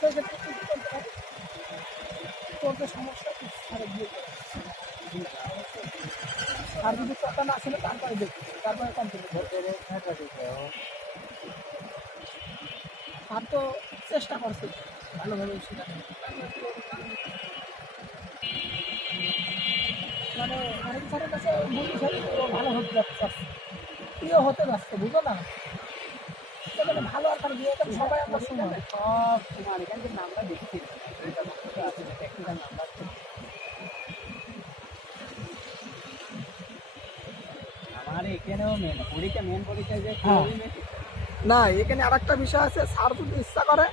সেক্ষেত্রে কিন্তু করতে পারে করতে সমস্যা স্যারে দিয়ে আর যদি কথা না শুনে তারপরে দেখি তারপরে কমপ্লিট করতে আর তো চেষ্টা করছি ভালোভাবে শেখানো মানে অনেক স্যারের কাছে বন্ধু স্যার ভালো হতে যাচ্ছে প্রিয় হতে যাচ্ছে বুঝো না সেখানে ভালো আর তার বিয়ে করে সবাই আমরা শুনি সব তোমার এখানে যে নামটা দেখছি টেকনিক্যাল নাম্বার আমার এখানেও মেন পরীক্ষা যে না এখানে আর একটা বিষয় আছে স্যার যদি ইচ্ছা করে